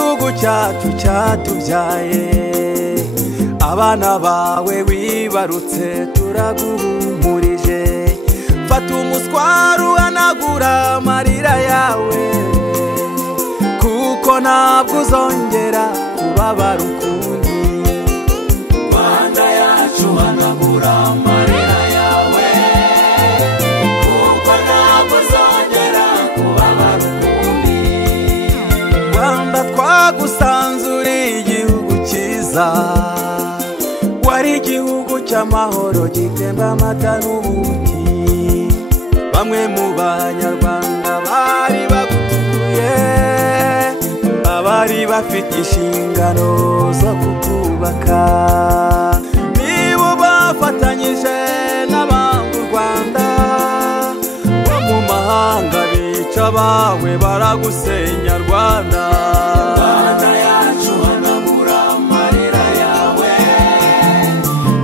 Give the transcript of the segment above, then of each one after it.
igihugu cyacu cyatubyaye, abana bawe wibarutse turaguhumurije. Fata umuswaro uhanagura amarira yawe, kuko ntabwo uzongera kubabara ukundi. Rwanda yacu hanagura amarira yawe, kuko ntabwo uzongera kubabara ukundi. Rwanda twagusanze uri igihugu cyiza, wari igihugu cy'amahoro gitemba amata n'ubuki. Bamwe mu banyarwanda bari bagutuye, abari bafite inshingano zo kukubaka, nibo bafatanyije n'abanga u Rwanda. Bo mu mahanga bica bawe baragusenya Rwanda. Rwanda yacu hanagura amarira yawe,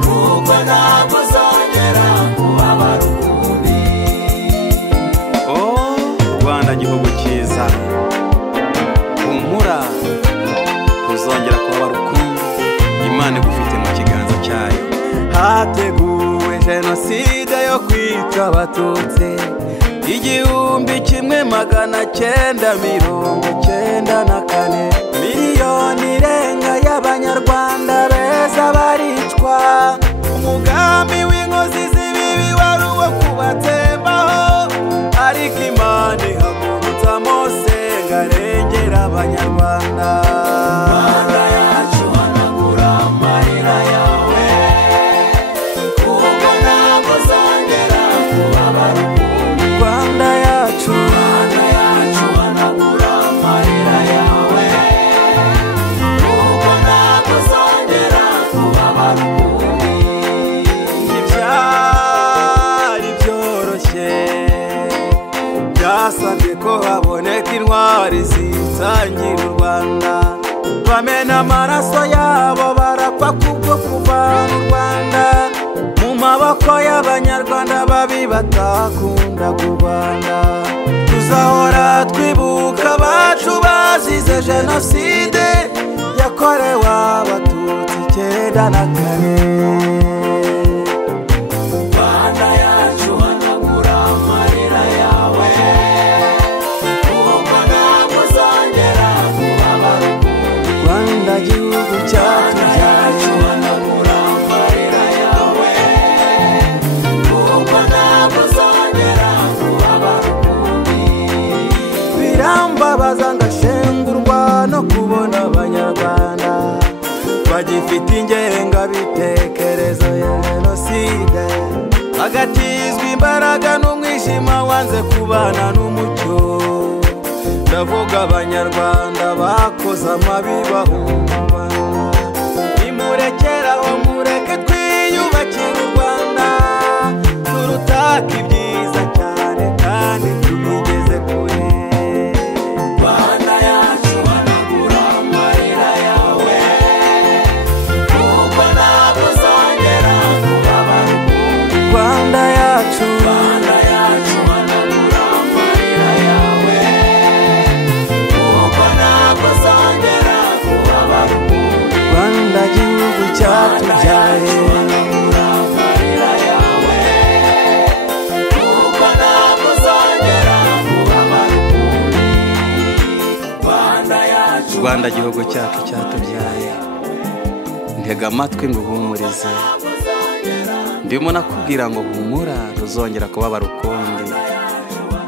kuko ntabwo uzongera kubabara ukundi. Oh Rwanda gihugu cyiza, humura uzongera kubabara ukundi, Imana igufite mu kiganza cyayo. Hateguwe jenoside yo kwica abatutsi 1994, miliyoni irenga y'abanyarwanda beza baricwa. Umugambi w'inkozi z'ibibi wari uwo kubatembaho, ariko Imana ihagurutsa Mose ngo arengere abanyarwanda. Rwanda yacu hanagura amarira yawe, kuko ntabwo uzongera kubabara ukundi. Rwanda yacu hanagura amarira yawe, kuko ntabwo uzongera kubabara ukundi. Ntibyari byoroshye, byasabye ko haboneka intwari zitangira u Rwanda. Bamena amaraso yabo barapfa kubwo kuvana u Rwanda mu maboko y'abanyarwanda babi batakundaga u Rwanda. Tuzahora twibuka abacu bazize jenoside yakorewe abatutsi 94. Rwanda yacu hanagura amarira yawe, kuko ntabwo uzongera kubabara ukundi. Rwanda gihugu cyatubyaye, hanagura amarira yawe, kuko ntabwo uzongera kubabara ukundi. Birambabaza ngashengurwa no kubona abanyarwanda bagifite ingengabitekerezo ya jenoside, bagatizwa imbaraga n'umwijima wanze kubana n'umucyo. Ndavuga abanyarwanda bakoze amabi bahungabana. Nimurekeraho mureke twiyubakire u Rwanda, turutaka ibyiza cyane kandi tubigeze kure. Rwanda yacu hanagura amarira yawe, kuko ntabwo uzongera kubabara ukundi. Rwanda yacu hanagura amarira yawe, kuko ntabwo uzongera kubabara ukundi. Rwanda gihugu cyatubyaye, hanagura amarira yawe, kuko ntabwo uzongera kubabara ukundi. Rwanda yacu, Rwanda gihugu cyacu cyatubyaye, ntega amatwi ngo uhumurize. Ndimo nakubwira ngo humura ntuzongera kubabara ukundi.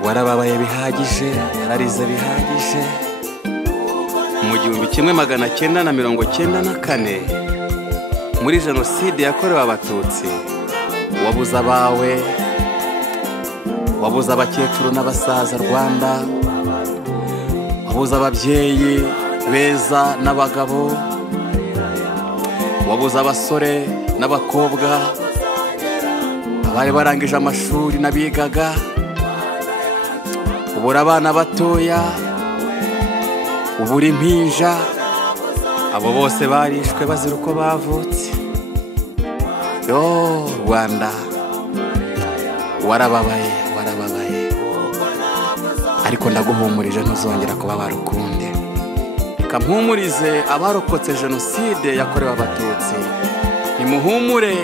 Warababaye bihagije, wararize bihagije. Mu 1994 muri jenoside yakorewe abatutsi, wabuze abawe, wabuze abakecuru n'abasaza Rwanda, wabuze ababyeyi beza n'abagabo, wabuze abasore n'abakobwa, abari barangije amashuri n'abigaga, ubura abana batoya, ubura impinja. Abo bose barishwe bazira uko bavutse. Yo Rwanda, warababaye, ariko ndaguhumurije ntuzongera kubabara ukundi. reka mpumurize abarokotse jenoside yakorewe abatutsi. Nimuhumure,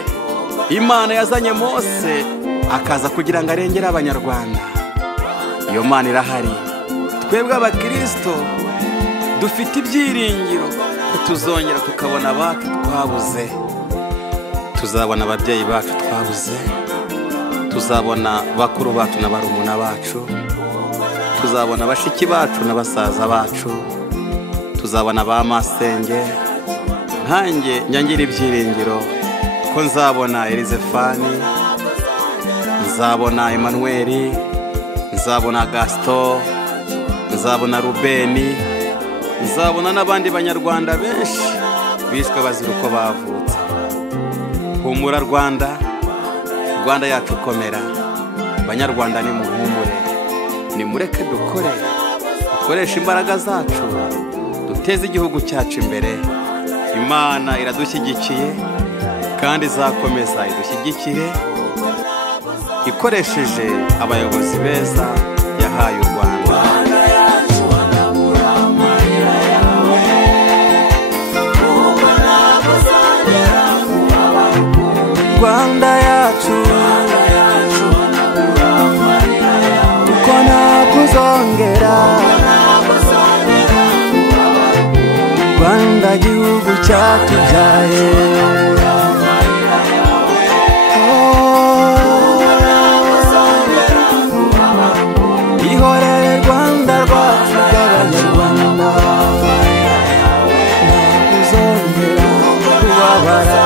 Imana yazanye Mose akaza kugira ngo arengere abanyarwanda. Iyo Mana irahari. Twebwe abakristo dufite ibyiringiro ko tuzongera tukabona abacu twabuze. Tuzabona ababyeyi bacu twabuze, tuzabona bakuru bacu na barumuna bacu, tuzabona bashiki bacu na basaza bacu, tuzabona ba masenge. Nkanjye nyangira ibyiringiro ko nzabona Elizefani, nzabona Emmanuel, nzabona Gaston, nzabona Rubeni, nzabona n'abandi banyarwanda benshi bishwe bazira uko bavutse. Humura Rwanda, Rwanda yacu komera. Banyarwanda ni muhumure, nimureke dukoresha imbaraga zacu, duteze igihugu cyacu imbere. Imana iradushyigikiye kandi izakomeza idushyigikire ikoresheje abayobozi beza yahaye u Rwanda. Rwanda yacu uko nakuzongera, Rwanda gihugu cyatubyaye. Ihorere Rwanda rwacu rw'abanyarwanda, nakuzongera kubabara.